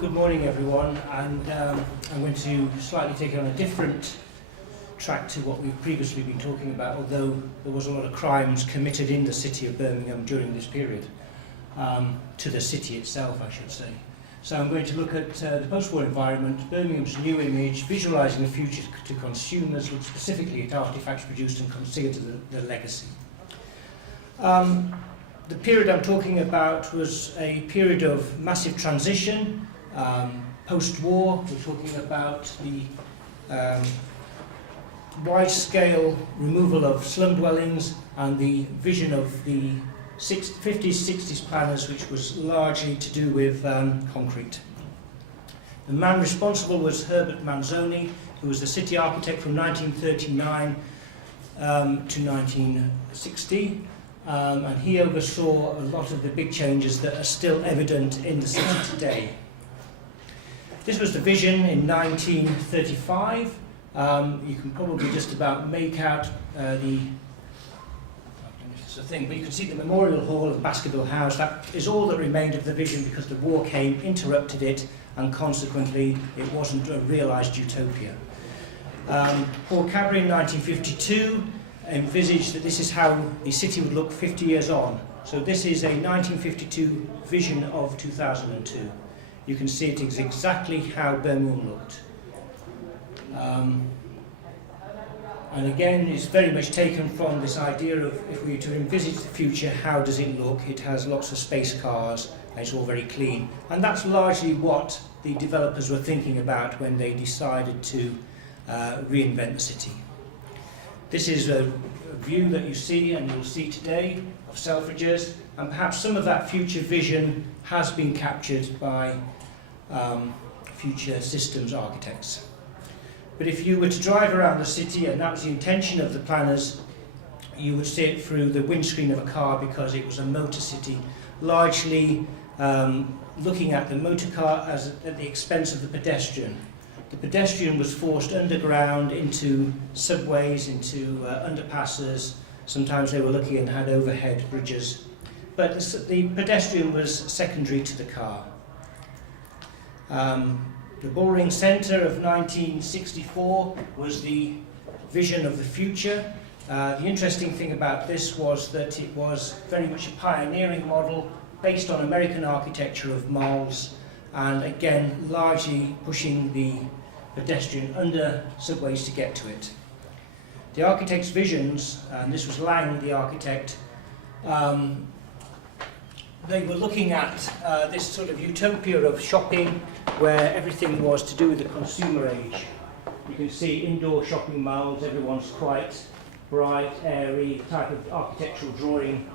Good morning everyone, and I'm going to slightly take it on a different track to what we've previously been talking about, although there was a lot of crimes committed in the city of Birmingham during this period, to the city itself I should say. So I'm going to look at the post-war environment, Birmingham's new image, visualising the future to consumers, look specifically at artefacts produced and consider the legacy. The period I'm talking about was a period of massive transition. Post-war, we're talking about the wide-scale removal of slum dwellings and the vision of the 50s, 60s planners, which was largely to do with concrete. The man responsible was Herbert Manzoni, who was the city architect from 1939 to 1960. And he oversaw a lot of the big changes that are still evident in the city today. This was the vision in 1935. You can probably just about make out the thing, but you can see the Memorial Hall and Baskerville House. That is all that remained of the vision because the war came, interrupted it, and consequently it wasn't a realised utopia. Paul Cadbury in 1952 envisaged that this is how the city would look 50 years on. So this is a 1952 vision of 2002. You can see it is exactly how Birmingham looked. And again, it's very much taken from this idea of if we were to envisage the future, how does it look? It has lots of space cars, and it's all very clean. And that's largely what the developers were thinking about when they decided to reinvent the city. This is a view that you see and you'll see today of Selfridges, and perhaps some of that future vision has been captured by future systems architects. But if you were to drive around the city, and that was the intention of the planners, you would see it through the windscreen of a car because it was a motor city, largely looking at the motor car as at the expense of the pedestrian. The pedestrian was forced underground into subways, into underpasses. Sometimes they were lucky and had overhead bridges. But the pedestrian was secondary to the car. The Bullring Centre of 1964 was the vision of the future. The interesting thing about this was that it was very much a pioneering model based on American architecture of malls, and again largely pushing the pedestrian under subways to get to it. The architect's visions, and this was Lang, the architect, they were looking at this sort of utopia of shopping where everything was to do with the consumer age. You can see indoor shopping malls, everyone's quite bright, airy, type of architectural drawing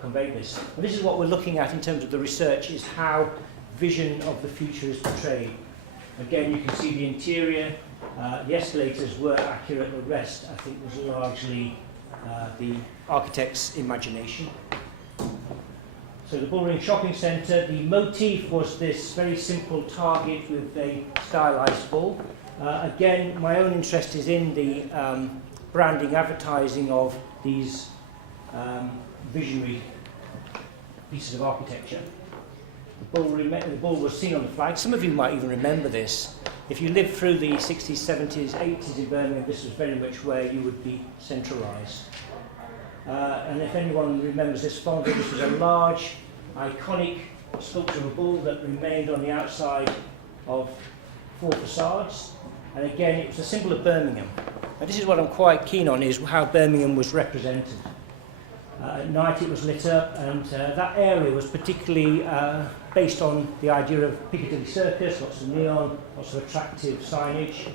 conveyed this. And this is what we're looking at in terms of the research, is how vision of the future is portrayed. Again, you can see the interior. The escalators were accurate. The rest, I think, was largely the architect's imagination. So the Bullring Shopping Centre, the motif was this very simple target with a stylised bull. Again, my own interest is in the branding, advertising of these visionary pieces of architecture. The bull was seen on the flag. Some of you might even remember this. If you lived through the 60s, 70s, 80s in Birmingham, this was very much where you would be centralised. And if anyone remembers this fondly, this was a large, iconic sculpture of a bull that remained on the outside of 4 facades. And again, it was a symbol of Birmingham. And this is what I'm quite keen on, is how Birmingham was represented. At night it was lit up, and that area was particularly based on the idea of Piccadilly Circus, lots of neon, lots of attractive signage.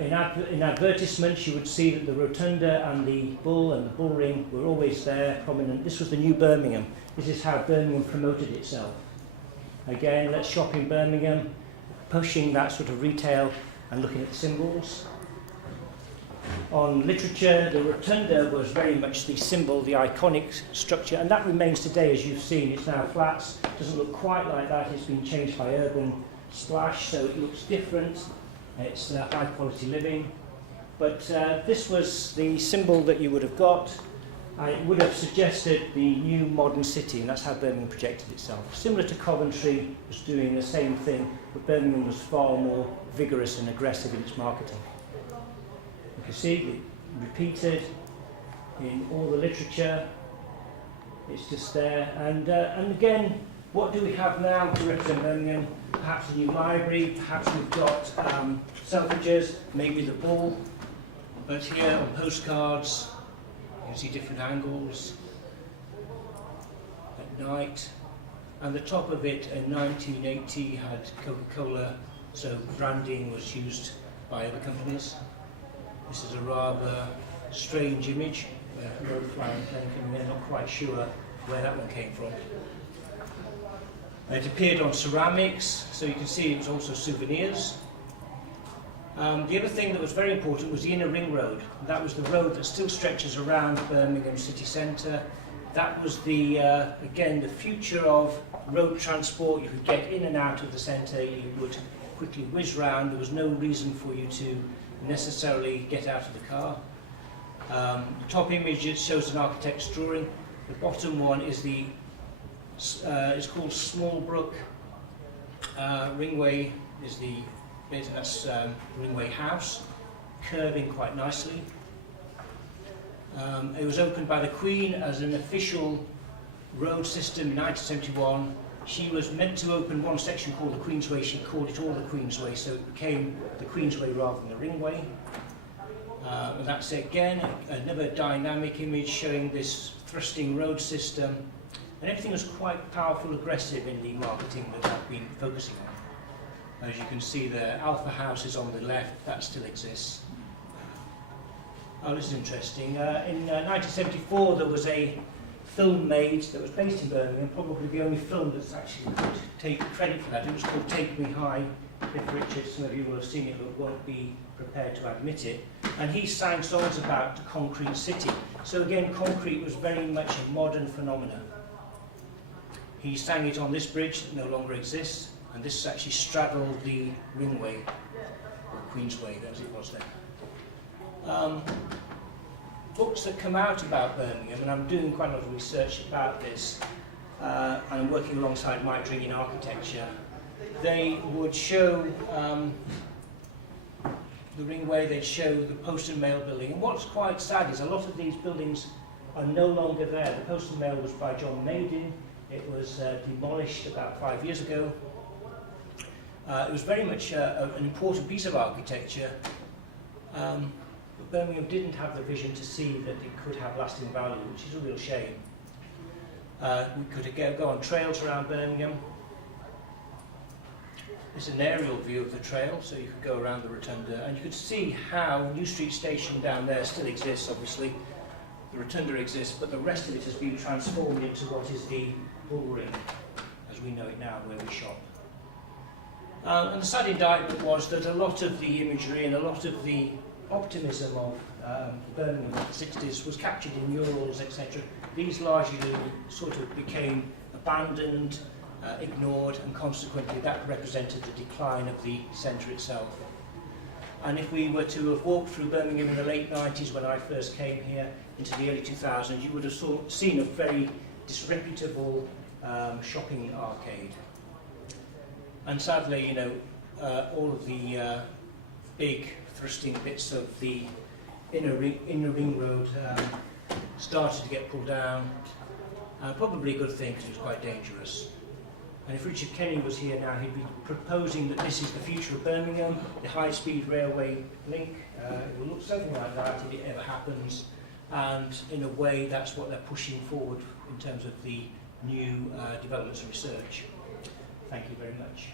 In advertisements you would see that the rotunda and the bull and the bull ring were always there, prominent. This was the new Birmingham. This is how Birmingham promoted itself. Again, let's shop in Birmingham, pushing that sort of retail and looking at symbols. On literature, the rotunda was very much the symbol, the iconic structure, and that remains today, as you've seen. It's now flats, doesn't look quite like that. It's been changed by urban splash, so it looks different. It's high quality living. But this was the symbol that you would have got. it would have suggested the new modern city, and that's how Birmingham projected itself. Similar to Coventry was doing the same thing, but Birmingham was far more vigorous and aggressive in its marketing. You can see it repeated in all the literature. It's just there. And again, what do we have now to represent Birmingham? Perhaps a new library, perhaps we've got Selfridges, maybe the Bull. But here on postcards, you can see different angles at night. And the top of it in 1980 had Coca-Cola, so branding was used by other companies. This is a rather strange image, where a road flying plane coming in, not quite sure where that one came from. It appeared on ceramics, so you can see it was also souvenirs. The other thing that was very important was the inner ring road. That was the road that still stretches around Birmingham city centre. That was the, again, the future of road transport. You could get in and out of the centre, you would quickly whiz round. There was no reason for you to necessarily get out of the car. The top image shows an architect's drawing. The bottom one is the it's called Smallbrook. Ringway is the bit, that's Ringway House, curving quite nicely. It was opened by the Queen as an official road system in 1971. She was meant to open one section called the Queensway. She called it all the Queensway, so it became the Queensway rather than the Ringway. And that's again another dynamic image showing this thrusting road system. And everything was quite powerful, aggressive in the marketing that I've been focusing on. As you can see, the Alpha House is on the left, that still exists. Oh, this is interesting. In 1974, there was a film made that was based in Birmingham, probably the only film that's actually could take credit for that. It was called Take Me High. Cliff Richard, some of you will have seen it but won't be prepared to admit it. And he sang songs about the concrete city. So again, concrete was very much a modern phenomenon. He sang it on this bridge that no longer exists, and this actually straddled the Ringway, or Queensway as it was then. Books that come out about Birmingham, and I'm doing quite a lot of research about this, and I'm working alongside Mike Dring in architecture. They would show the Ringway, they'd show the Post and Mail building, and what's quite sad is a lot of these buildings are no longer there. The Post and Mail was by John Maiden. It was demolished about 5 years ago. It was very much an important piece of architecture, but Birmingham didn't have the vision to see that it could have lasting value, which is a real shame. We could go on trails around Birmingham. This is an aerial view of the trail, so you could go around the rotunda, and you could see how New Street Station down there still exists, obviously. The rotunda exists, but the rest of it has been transformed into what is the Bull Ring, as we know it now, where we shop. And the sad indictment was that a lot of the imagery and a lot of the optimism of Birmingham in the 60s was captured in murals, etc. These largely sort of became abandoned, ignored, and consequently that represented the decline of the centre itself. And if we were to have walked through Birmingham in the late 90s when I first came here into the early 2000s, you would have seen a very disreputable shopping arcade. And sadly, you know, all of the big thrusting bits of the inner ring road started to get pulled down. Probably a good thing because it was quite dangerous. And if Richard Kenny was here now, he'd be proposing that this is the future of Birmingham, the high-speed railway link. It will look something like that if it ever happens. And in a way, that's what they're pushing forward in terms of the new developments and research. Thank you very much.